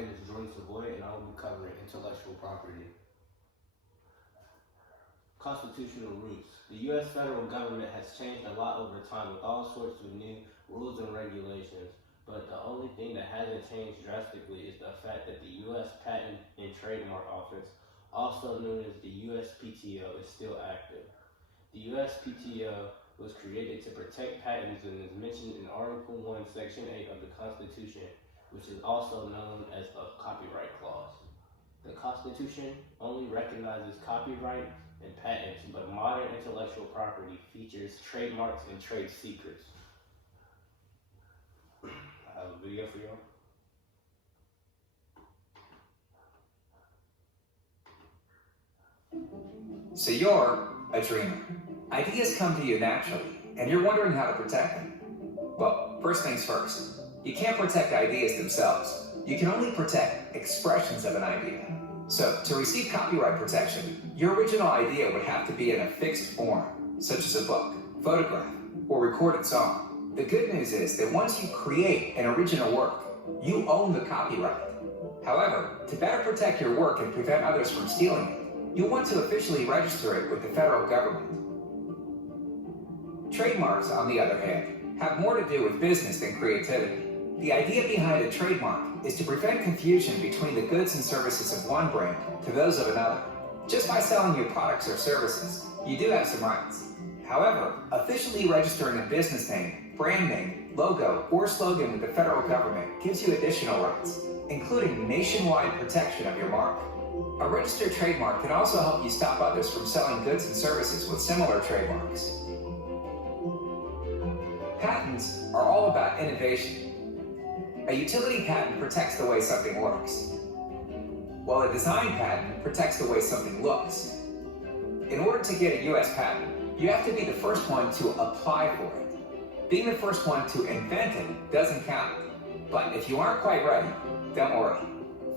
name is Jordan Savoy, and I will be covering intellectual property. Constitutional roots. The U.S. federal government has changed a lot over time with all sorts of new rules and regulations, but the only thing that hasn't changed drastically is the fact that the U.S. Patent and Trademark Office, also known as the USPTO, is still active. The USPTO was created to protect patents and is mentioned in Article 1, Section 8 of the Constitution, which is also known as the Copyright Clause. The Constitution only recognizes copyright and patents, but modern intellectual property features trademarks and trade secrets. I have a video for y'all. So you're a dreamer. Ideas come to you naturally, and you're wondering how to protect them. Well, first things first, you can't protect ideas themselves. You can only protect expressions of an idea. So, to receive copyright protection, your original idea would have to be in a fixed form, such as a book, photograph, or recorded song. The good news is that once you create an original work, you own the copyright. However, to better protect your work and prevent others from stealing it, you'll want to officially register it with the federal government. Trademarks, on the other hand, have more to do with business than creativity. The idea behind a trademark is to prevent confusion between the goods and services of one brand to those of another. Just by selling your products or services, you do have some rights. However, officially registering a business name, brand name, logo, or slogan with the federal government gives you additional rights, including nationwide protection of your mark. A registered trademark can also help you stop others from selling goods and services with similar trademarks. Patents are all about innovation. A utility patent protects the way something works, while a design patent protects the way something looks. In order to get a U.S. patent, you have to be the first one to apply for it. Being the first one to invent it doesn't count, but if you aren't quite ready, don't worry.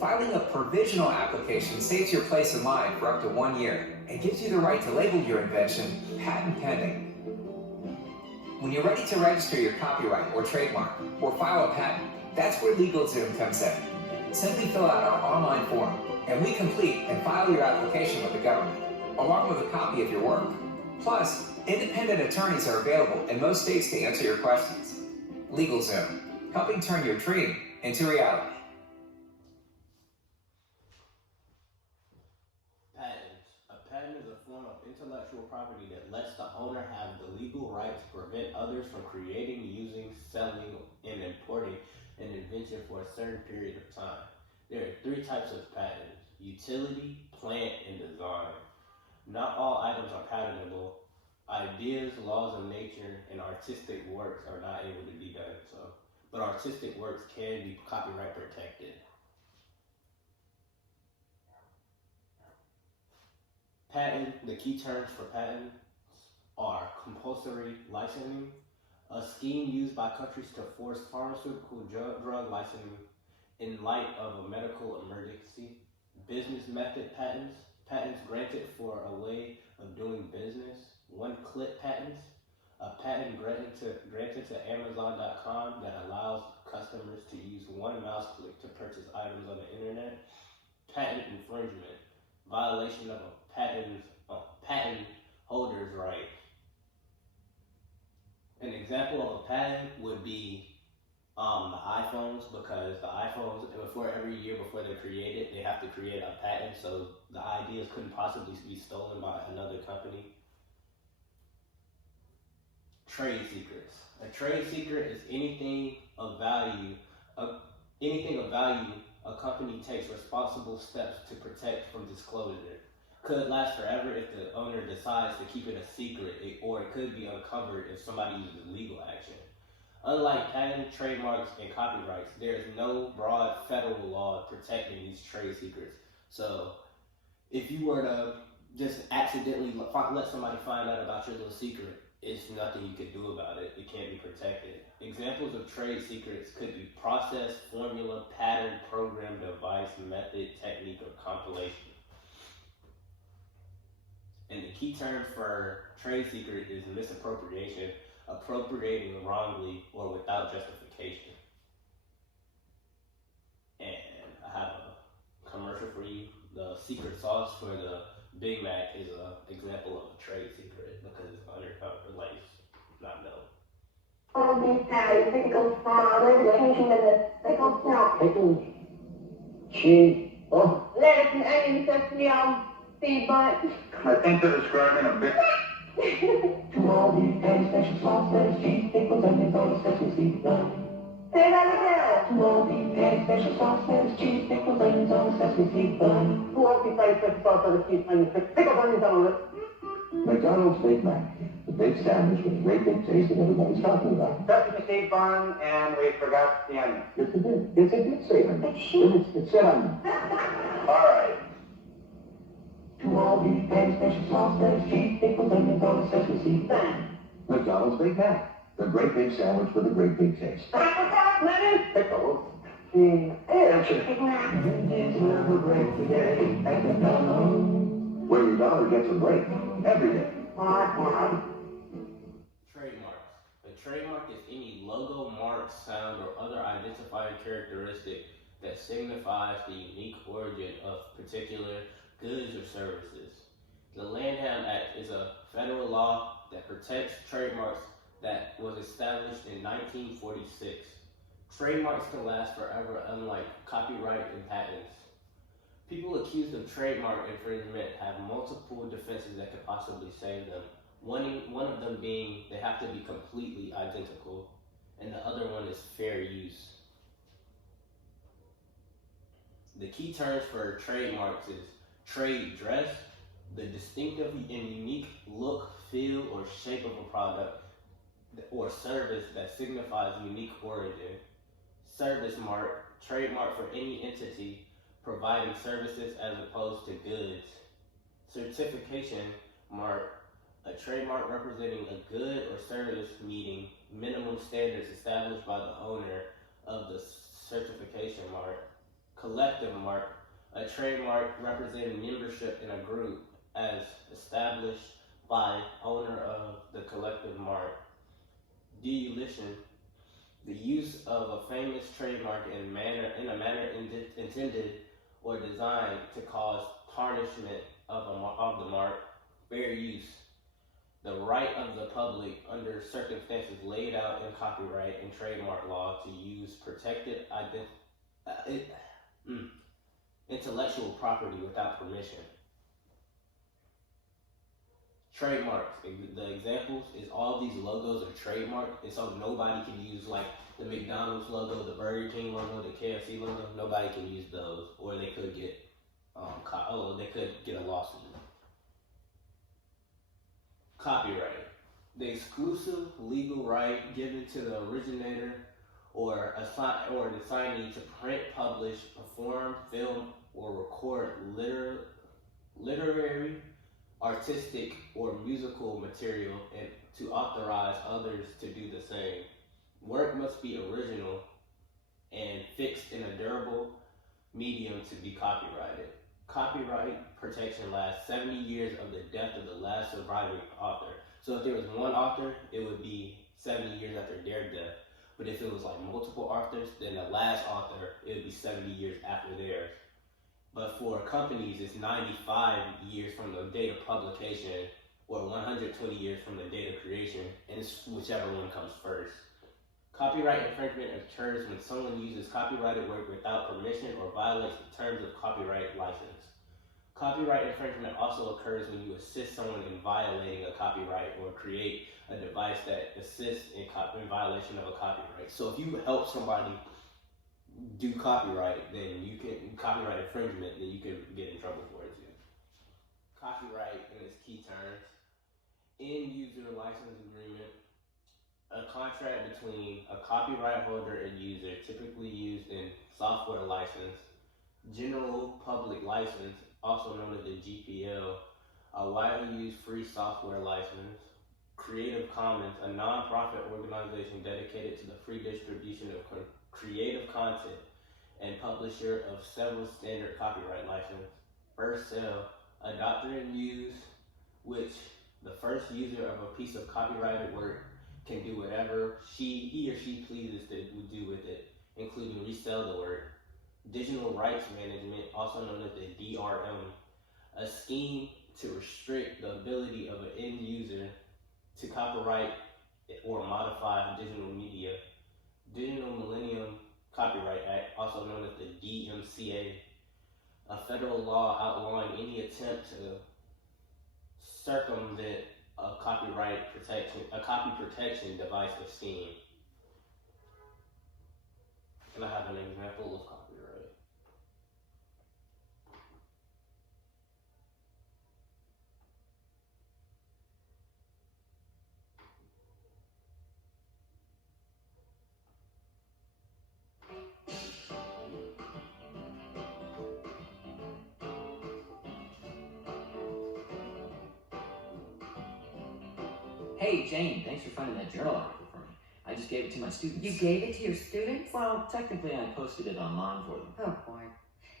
Filing a provisional application saves your place in line for up to 1 year and gives you the right to label your invention patent pending. When you're ready to register your copyright or trademark or file a patent, that's where LegalZoom comes in. Simply fill out our online form, and we complete and file your application with the government, along with a copy of your work. Plus, independent attorneys are available in most states to answer your questions. LegalZoom, helping turn your dream into reality. Patents. A patent is a form of intellectual property that lets the owner have the legal right to prevent others from creating, using, selling, and importing an invention for a certain period of time. There are 3 types of patents: utility, plant, and design. Not all items are patentable. Ideas, laws of nature, and artistic works are not able to be done so, but artistic works can be copyright protected. Patent, the key terms for patents are compulsory licensing, a scheme used by countries to force pharmaceutical drug licensing in light of a medical emergency. Business method patents, patents granted for a way of doing business. One-click patents, a patent granted to Amazon.com that allows customers to use one mouse click to purchase items on the internet. Patent infringement, violation of a patent holder's right. An example of a patent would be the iPhones, because the iPhones, every year before they're created, they have to create a patent, so the ideas couldn't possibly be stolen by another company. Trade secrets. A trade secret is anything of value a company takes responsible steps to protect from disclosure. Could last forever if the owner decides to keep it a secret, or it could be uncovered if somebody uses legal action. Unlike patent, trademarks, and copyrights, there is no broad federal law protecting these trade secrets. So if you were to just accidentally let somebody find out about your little secret, it's nothing you can do about it. It can't be protected. Examples of trade secrets could be process, formula, pattern, program, device, method, technique, or compilation. And the key term for trade secret is misappropriation, appropriating wrongly or without justification. And I secret sauce for the Big Mac is an example of a trade secret because it's undercover, like not known. All these patties, pickles, changing the pickles, no. Pickles, cheese, Lettuce and onion, sesame, seed bun. I think they're describing a bit. To all these patties, special sauce, lettuce, cheese, pickles, onions, on a sesame seed bun. Say that again. To all these patties, special sauce, lettuce, cheese, pickles, onions, on a sesame seed bun. Who else besides special sauce, lettuce, cheese, onion, pickles, onions on it? McDonald's Big Mac, the big sandwich with great big taste that everybody's talking about. Sesame seed bun, and we forgot the onion. Yes, it did. Yes, it did say onion. It said onion. All right. To all these patties, special sauce, lettuce, cheese, pickles, onions, on a sesame seed bun. Bun. McDonald's Big Mac, the great big sandwich with a great big taste. Lettuce, pickles, Cheese, and It's never break today at McDonald's, where your dollar gets a break every day. Trademarks. A trademark is any logo, mark, sound, or other identifying characteristic that signifies the unique origin of particular goods or services. The Lanham Act is a federal law that protects trademarks that was established in 1946. Trademarks can last forever, unlike copyright and patents. People accused of trademark infringement have multiple defenses that could possibly save them. One of them being they have to be completely identical, and the other one is fair use. The key terms for trademarks is trade dress, the distinctive and unique look, feel, or shape of a product or service that signifies unique origin. Service mark, trademark for any entity providing services as opposed to goods. Certification mark, a trademark representing a good or service meeting minimum standards established by the owner of the certification mark. Collective mark, a trademark representing membership in a group as established by owner of the collective mark. Dilution, the use of a famous trademark in a manner intended or designed to cause tarnishment of the mark. Fair use, the right of the public under circumstances laid out in copyright and trademark law to use protected intellectual property without permission. Trademarks, the examples is all these logos are trademarked, and so nobody can use like the McDonald's logo, the Burger King logo, the KFC logo. Nobody can use those, or they could get a lawsuit. Copyright, the exclusive legal right given to the originator or the assignee to print, publish, perform, film, or record literary, artistic, or musical material, and to authorize others to do the same. Work must be original and fixed in a durable medium to be copyrighted. Copyright protection lasts 70 years of the death of the last surviving author. So if there was one author, it would be 70 years after their death. But if it was like multiple authors, then the last author, it would be 70 years after theirs. But for companies, it's 95 years from the date of publication or 120 years from the date of creation, and it's whichever one comes first. Copyright infringement occurs when someone uses copyrighted work without permission or violates the terms of copyright license. Copyright infringement also occurs when you assist someone in violating a copyright or create a device that assists in violation of a copyright. So if you help somebody do copyright, then you can copyright infringement, then you can get in trouble for it too. Copyright in its key terms: end user license agreement, a contract between a copyright holder and user, typically used in software license. General public license, also known as the GPL, a widely used free software license. Creative Commons, a non-profit organization dedicated to the free distribution of creative content and publisher of several standard copyright licenses. First sale, a doctrine used which the first user of a piece of copyrighted work can do whatever he or she pleases to do with it, including resell the work. digital rights management, also known as the DRM, a scheme to restrict the ability of an end user to copyright or modify digital media. Digital Millennium Copyright Act, also known as the DMCA, a federal law outlawing any attempt to circumvent a copy protection device or scheme. And I have an example of copyright. Hey, Jane, thanks for finding that journal article for me. I just gave it to my students. You gave it to your students? Well, technically I posted it online for them. Oh boy.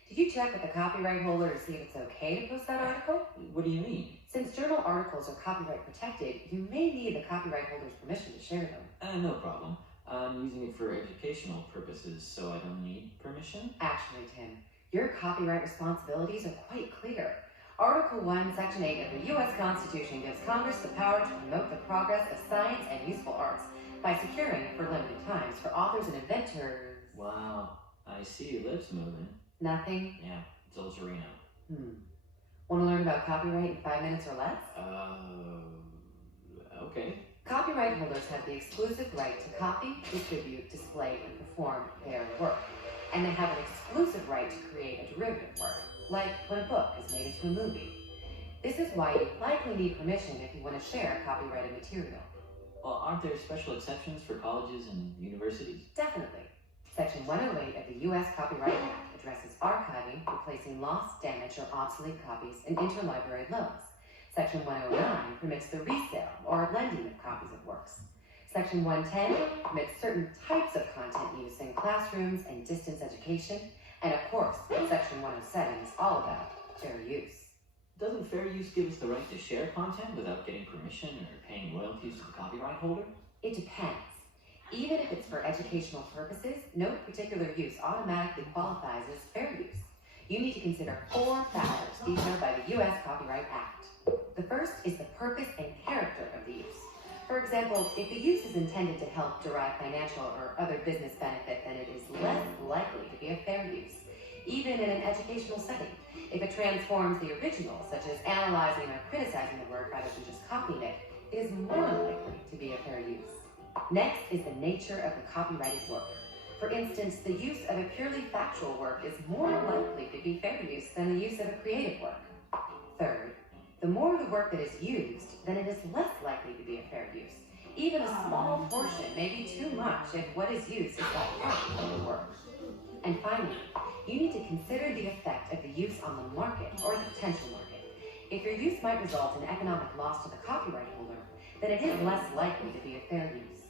Did you check with the copyright holder to see if it's okay to post that article? What do you mean? Since journal articles are copyright protected, you may need the copyright holder's permission to share them. No problem. I'm using it for educational purposes, so I don't need permission? Actually, Tim, your copyright responsibilities are quite clear. Article 1, Section 8 of the U.S. Constitution gives Congress the power to promote the progress of science and useful arts by securing, for limited times, for authors and inventors... Wow, I see your lips moving. Nothing? Yeah, it's El Sereno. Want to learn about copyright in 5 minutes or less? Okay. Copyright holders have the exclusive right to copy, distribute, display, and perform their work. And they have an exclusive right to create a derivative work, like when a book is made into a movie. This is why you likely need permission if you want to share copyrighted material. Well, aren't there special exceptions for colleges and universities? Definitely. Section 108 of the U.S. Copyright Act addresses archiving, replacing lost, damaged, or obsolete copies, and interlibrary loans. Section 109 permits the resale or lending of copies of works. Section 110 permits certain types of content use in classrooms and distance education. And of course, Section 107 is all about fair use. Doesn't fair use give us the right to share content without getting permission or paying royalties to the copyright holder? It depends. Even if it's for educational purposes, no particular use automatically qualifies as fair use. You need to consider 4 factors detailed by the U.S. Copyright Act. The first is the purpose and character of the use. For example, if the use is intended to help derive financial or other business benefit, then it is less likely to be a fair use. Even in an educational setting, if it transforms the original, such as analyzing or criticizing the work rather than just copying it, it is more likely to be a fair use. Next is the nature of the copyrighted work. For instance, the use of a purely factual work is more likely to be fair use than the use of a creative work. Third, the more the work that is used, then it is less likely to be a fair use. Even a small portion may be too much if what is used is that part of the work. And finally, you need to consider the effect of the use on the market or the potential market. If your use might result in economic loss to the copyright holder, then it is less likely to be a fair use.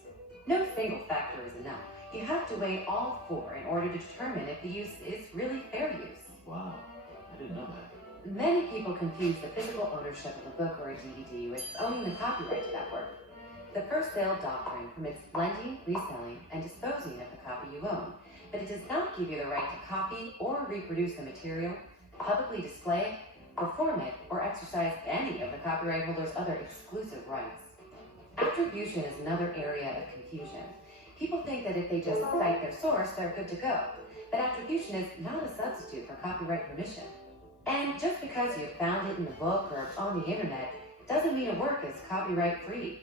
No single factor is enough. You have to weigh all 4 in order to determine if the use is really fair use. Wow, I didn't know that. Many people confuse the physical ownership of a book or a DVD with owning the copyright to that work. The first sale doctrine permits lending, reselling, and disposing of the copy you own, but it does not give you the right to copy or reproduce the material, publicly display it, perform it, or exercise any of the copyright holder's other exclusive rights. Attribution is another area of confusion. People think that if they just cite their source, they're good to go, but attribution is not a substitute for copyright permission. And just because you found it in the book or on the internet doesn't mean a work is copyright free.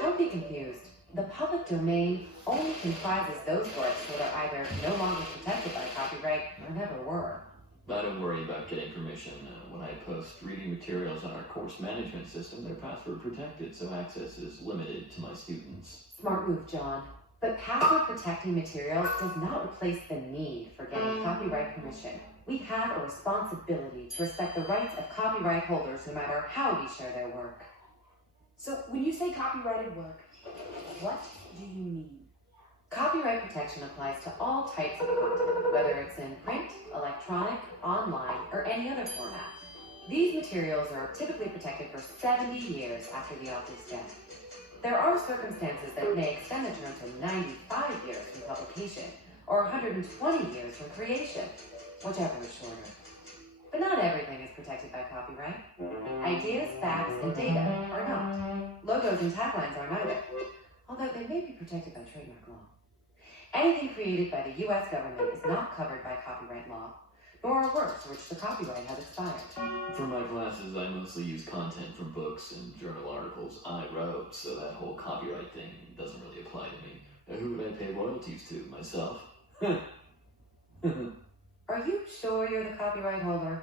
Don't be confused. The public domain only comprises those works that are either no longer protected by copyright or never were. I don't worry about getting permission. When I post reading materials on our course management system, they're password protected, so access is limited to my students. Smart move, John. But password protecting materials does not replace the need for getting copyright permission. We have a responsibility to respect the rights of copyright holders no matter how we share their work. So when you say copyrighted work, what do you mean? Copyright protection applies to all types of content, whether it's in print, electronic, online, or any other format. These materials are typically protected for 70 years after the author's death. There are circumstances that may extend the term to 95 years from publication, or 120 years from creation, whichever is shorter. But not everything is protected by copyright. Ideas, facts, and data are not. Logos and taglines aren't either, although they may be protected by trademark law. Anything created by the U.S. government is not covered by copyright law, nor are works for which the copyright has expired. For my classes, I mostly use content from books and journal articles I wrote, so that whole copyright thing doesn't really apply to me. Who would I pay royalties to? Myself? Are you sure you're the copyright holder?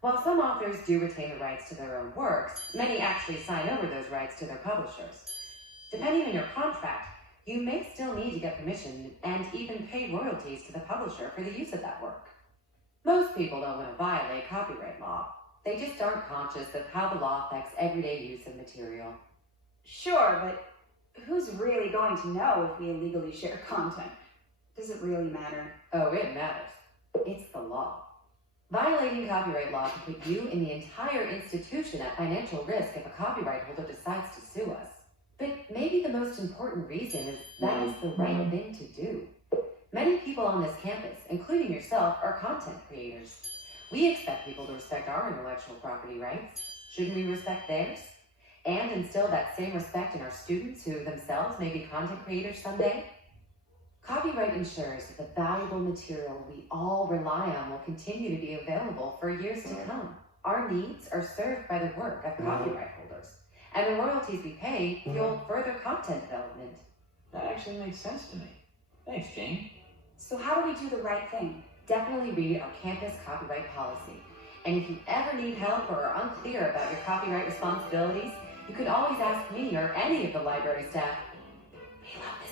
While some authors do retain the rights to their own works, many actually sign over those rights to their publishers. Depending on your contract, you may still need to get permission and even pay royalties to the publisher for the use of that work. Most people don't want to violate copyright law. They just aren't conscious of how the law affects everyday use of material. Sure, but who's really going to know if we illegally share content? Does it really matter? Oh, it matters. It's the law. Violating copyright law can put you and the entire institution at financial risk if a copyright holder decides to sue us. But maybe the most important reason is that it's the right thing to do. Many people on this campus, including yourself, are content creators. We expect people to respect our intellectual property rights. Shouldn't we respect theirs? And instill that same respect in our students who themselves may be content creators someday? Copyright ensures that the valuable material we all rely on will continue to be available for years to come. Our needs are served by the work of copyright holders, and the royalties we pay fuel further content development. That actually makes sense to me. Thanks, Jane. So how do we do the right thing? Definitely read our campus copyright policy. And if you ever need help or are unclear about your copyright responsibilities, you can always ask me or any of the library staff. We love this.